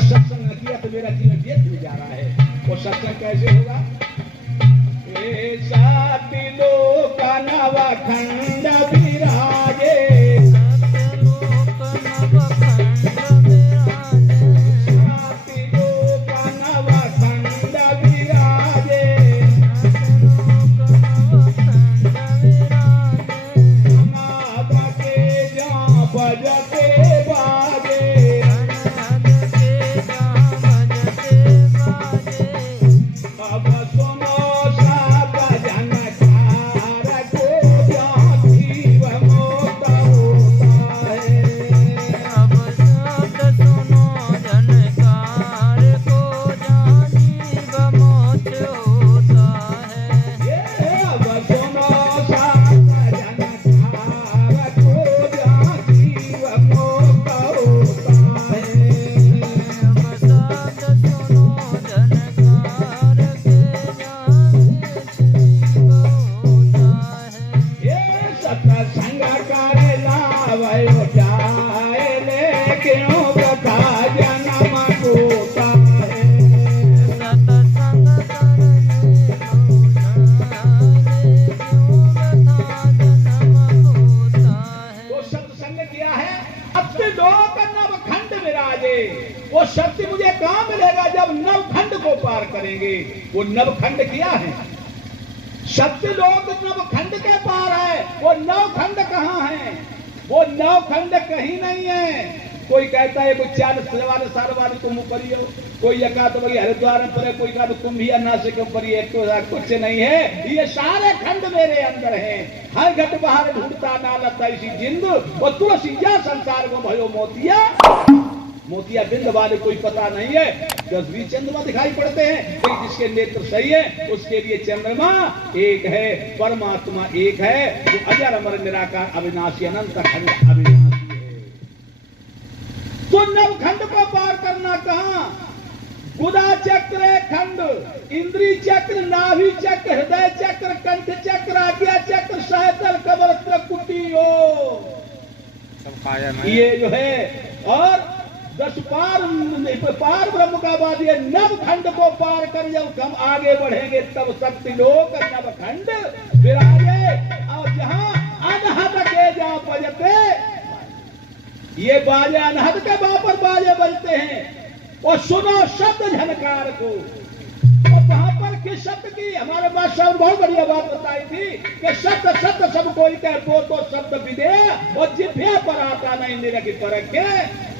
सत्संग न किया तो मेरा जीवन व्यर्थ में जा रहा है। वो सत्संग कैसे होगा? साति लोक नवखंड विराजे, वो शक्ति मुझे कहां मिलेगा जब नवखंड को पार करेंगे। वो नवखंड क्या है? सत्य लोक नवखंड के पार है। वो नवखंड कहां है? वो नवखंड कहीं नहीं है। कोई कहता है कोई 40 साल वाले तुम करियो, कोई यका तो भाई हरिद्वार में पड़े, कोई का तो कुंभिया नासिक के ऊपर, एक तो कुछ नहीं है। ये सारे खंड मेरे अंदर हैं। हर घट बाहर ढूंढता नालता इसी जिंद, और तुलसिया संसार को भयो मोतिया। मोतिया बिंद वाले कोई पता नहीं है। 10-20 चंद्रमा दिखाई पड़ते हैं, लेकिन जिसके नेत्र सही है उसके लिए चंद्रमा एक है, परमात्मा एक है, जो अजर अमर निराकार अविनाशी अनंत खंड अविनाशी है। तो नवखंड को पार करना कहां? गुदा चक्र खंड, इंद्री चक्र, नाभि चक्र, हृदय चक्र, कंठ चक्र, आज्ञा चक्र, सहस्त्र कमल त्रिकुटी ये जो है, और 10 पार ब्रह्म का बाद ये नवखंड को पार कर जब हम आगे बढ़ेंगे तब शक्ति लोक नवखंड विराजे। और जहां अनहद के जहां बजते, ये बाजे अनहद के बापर बाजे बजते हैं, और सुनो शब्द झनकार को। और वहां पर किस शब्द की हमारे पास सब बहुत बढ़िया बात बताई थी कि शब्द शब्द सब कोई कह तो शब्द विदे, और जिभ्या पर आता नहीं निरखी परख के।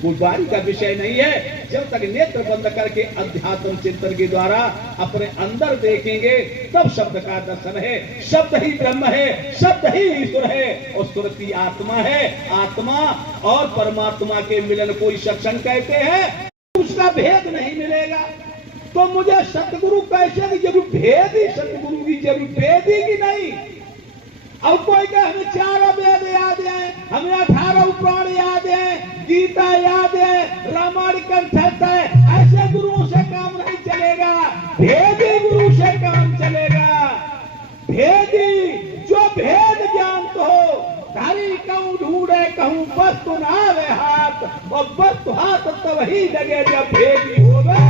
बुद्धवारी का विषय नहीं है। जब तक नेत्र बंद करके अध्यात्म चिंतन के द्वारा अपने अंदर देखेंगे तब शब्द का दर्शन है। शब्द ही ब्रह्म है, शब्द ही ईश्वर है, और सुरती आत्मा है। आत्मा और परमात्मा के मिलन को सत्संग कहते हैं। उसका भेद नहीं मिलेगा तो मुझे सतगुरु कैसे की जरूर, भेद ही सतगुरु की जरूर, भेद ही की नहीं। अब कोई कहे हमें 4 वेद याद है, हमें 18 पुराण याद है, गीता याद है, रामायण कंठस्थ है, ऐसे गुरुओं से काम नहीं चलेगा। भेदी गुरु से काम चलेगा। भेदी जो भेद जानते हो, धारी कहूं ढूंढे कहूं वस्तु ना आवे हाथ, और वस्तु हाथ तब ही लगे जब भेदी होवे।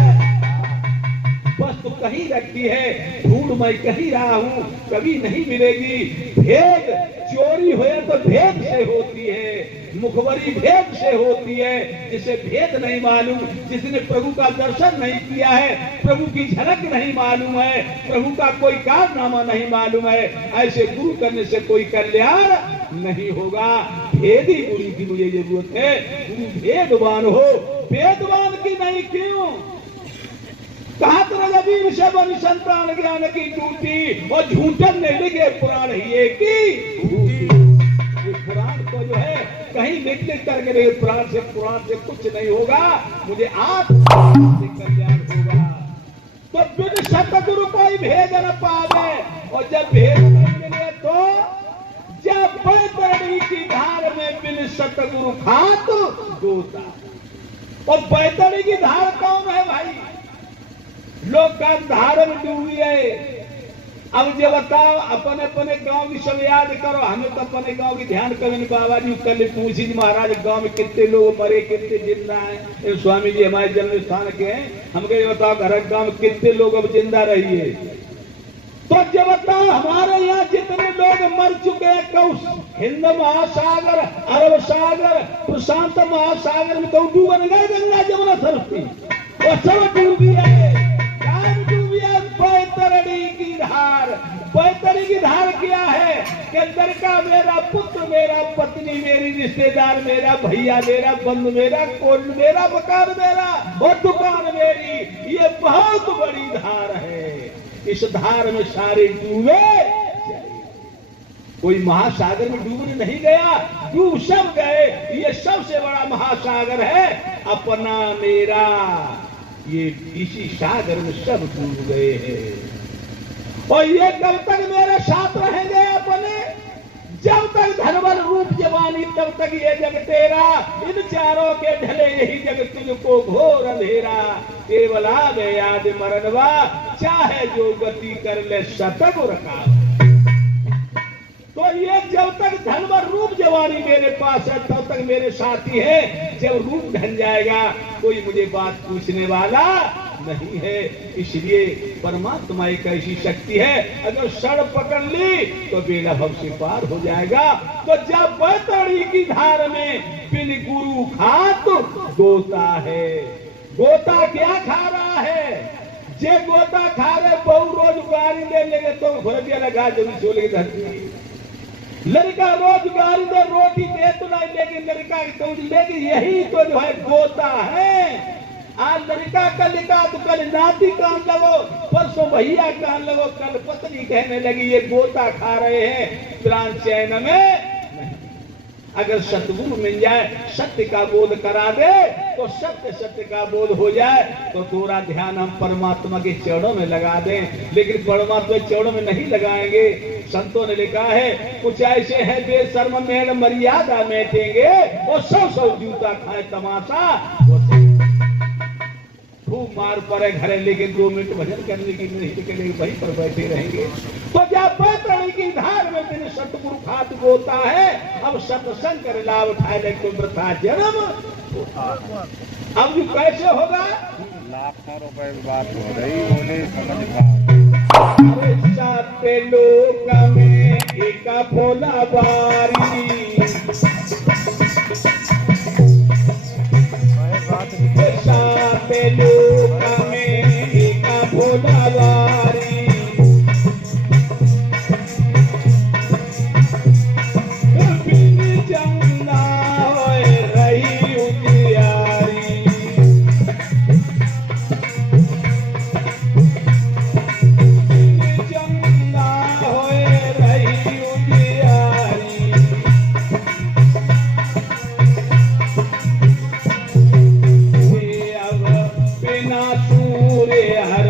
वस्तु कहीं रखी है, ढूंढ मैं कहीं रहा हूं, कभी नहीं मिलेगी। भेद चोरी हुए तो भेद से होती है, मुखबरी भेद से होती है। जिसे भेद नहीं मालूम, जिसने प्रभु का दर्शन नहीं किया है, प्रभु की झलक नहीं मालूम है, प्रभु का कोई कारनामा नहीं मालूम है, ऐसे गुरु करने से कोई कल्याण नहीं होगा। भेदी गुरु की मुझे जरूरत है। गुरु भेदवान हो, वेदवान की नहीं। क्यों? कहा तो रजबीर से बनी संतान ज्ञान की टूटी, और झूठन ने लिखे पुराण ही एक ही। पुराण को जो है कहीं लिख करके नहीं, पुराण से कुछ नहीं होगा। मुझे आत्मा से कल्याण होगा। तो बिन सतगुरु कोई भेद न पावे, और जब भेद नहीं मिले तो जब बैतरणी की धार में बिन सतगुरु खात गोता। और बैतरणी की धार कौन है भाई? लोग का धारण डूबी है, अब जो बताओ अपने अपने गांव की सब याद करो, हमें तो अपने गांव की ध्यान करें। बाबा जी कल पूछी जी महाराज गांव में कितने लोग मरे, कितने जिंदा हैं। स्वामी जी हमारे जन्म स्थान के हैं, हमको ये बताओ घर गांव में कितने लोग अब जिंदा रही है। तो जब बताओ हमारे यहाँ जितने लोग मर चुके हैं, कौ हिंद महासागर, अरब सागर, प्रशांत महासागर में कौ डूबन गए गंगा जमुना सरस्वती, वो सब डूब गए। बैतरणी की धार, बैतरणी की धार क्या है कि लड़का मेरा, पुत्र मेरा, पत्नी मेरी, रिश्तेदार मेरा, भैया मेरा, बंधु मेरा, कोल मेरा, मकान मेरा और दुकान मेरी, ये बहुत बड़ी धार है। इस धार में सारे डूबे, कोई महासागर में डूबने नहीं गया, डूब सब गए। ये सबसे बड़ा महासागर है अपना मेरा, ये इसी सागर में सब डूब गए हैं। और ये कब तक मेरे साथ रहेंगे अपने, जब तक धनबल रूप जवानी तब तक ये जग तेरा, इन चारों के ढले यही जग तुझको घोर अंधेरा, केवल आवे याद मरनवा, चाहे जो गति कर ले सतगुर का। तो ये जब तक धनवर रूप जवानी मेरे पास है तब तक मेरे साथी है, जब रूप ढल जाएगा कोई मुझे बात पूछने वाला नहीं है। इसलिए परमात्मा एक ऐसी शक्ति है, अगर सड़ पकड़ ली तो बेला भव से पार हो जाएगा। तो जब बैतरणी की धार में बिन गुरु खात गोता है, गोता क्या खा रहा है, जे गोता खा रहे बहु रोजगारी ले लेंगे तो घोड़िया लगा जरूर छोले धरती, लड़का रोजगारी दे रोटी दे तो नहीं, लेकिन लड़का तो लेकिन यही तो जो है गोता है। आज लड़का कल लिखा तो कल नाती कान लगो, परसों भैया कान लगो, कल पत्नी कहने लगी ये गोता खा रहे हैं प्राण चैन में। अगर सतगुरु मिल जाए, सत्य का बोध करा दे तो सत्य का बोध हो जाए तो थोड़ा ध्यान हम परमात्मा के चरणों में लगा दें। लेकिन परमात्मा के चरणों में नहीं लगाएंगे। संतों ने लिखा है कुछ ऐसे हैं बेशर्म में मर्यादा में देंगे और सौ जूता खाए तमाशा, खूब मार पड़े घरे, लेकिन 2 मिनट भजन करने की नहीं निकलेंगे, वहीं पर बैठे रहेंगे। तो जब बैतरणी की धार में दिन सतगुरु खात गोता है, अब सत्संग कर लाभ उठाए ले तो वृथा जन्म। अब जो कैसे होगा, लाखों रुपए की बात हो रही, उन्हें समझ पाओ। साते लोक में एक भोला बारी, साते लोक में एक भोला बारी, बिन जंगला होए रही उजियारी, बिन जंगला होए रही उजियारी। अब बिना सूर्य हर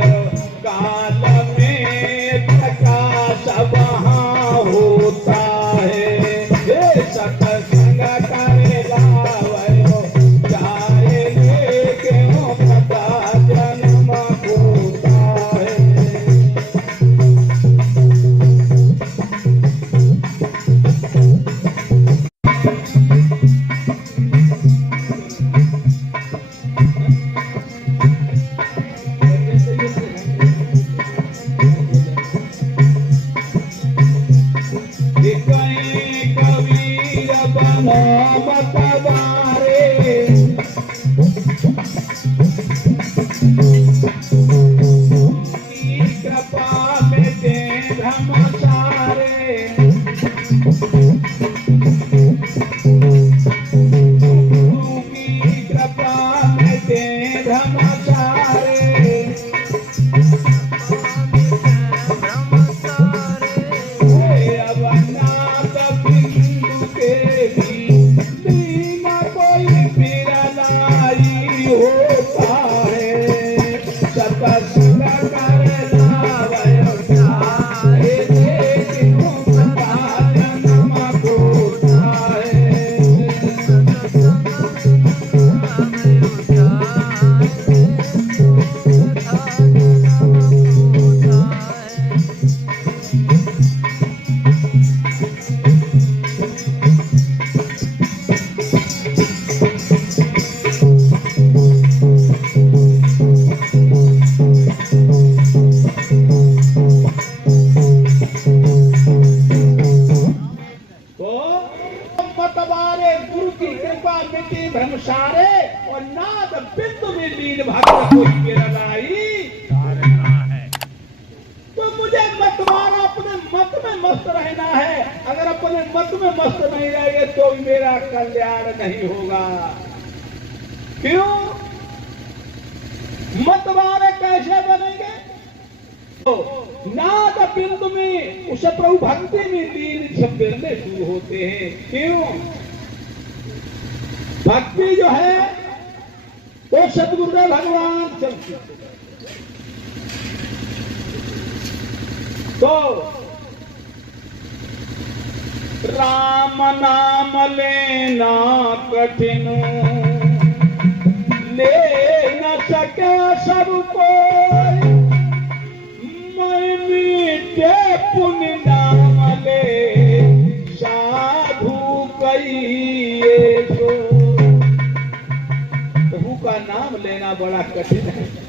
काल में प्रकाश वहाँ होता है, सत्संग करे लावयो चाहे लेके पता जन्म होता है। कबीर बनो मतवारे, कृपा में दे धर्म सारे, कृपा में दे धर्म सारे, बिंदु में लीन भक्त कोई मेरा लाई। तारना है। तो मुझे मत मारो, अपने मत में मस्त रहना है। अगर अपने मत में मस्त नहीं रहेंगे तो मेरा कल्याण नहीं होगा। क्यों? मत मारे कैसे बनेंगे? तो नाद बिंदु में उस प्रभु भक्ति में लीन शब्द में शुरू होते हैं। क्यों? भक्ति जो है वो सतगुरुदेव भगवान चलती। तो राम नाम लेना कठिन, ले न सके सबको, मैं मीठे पुण्य नाम ले साधु कहिए सो। प्रभु का नाम लेना बड़ा कठिन है।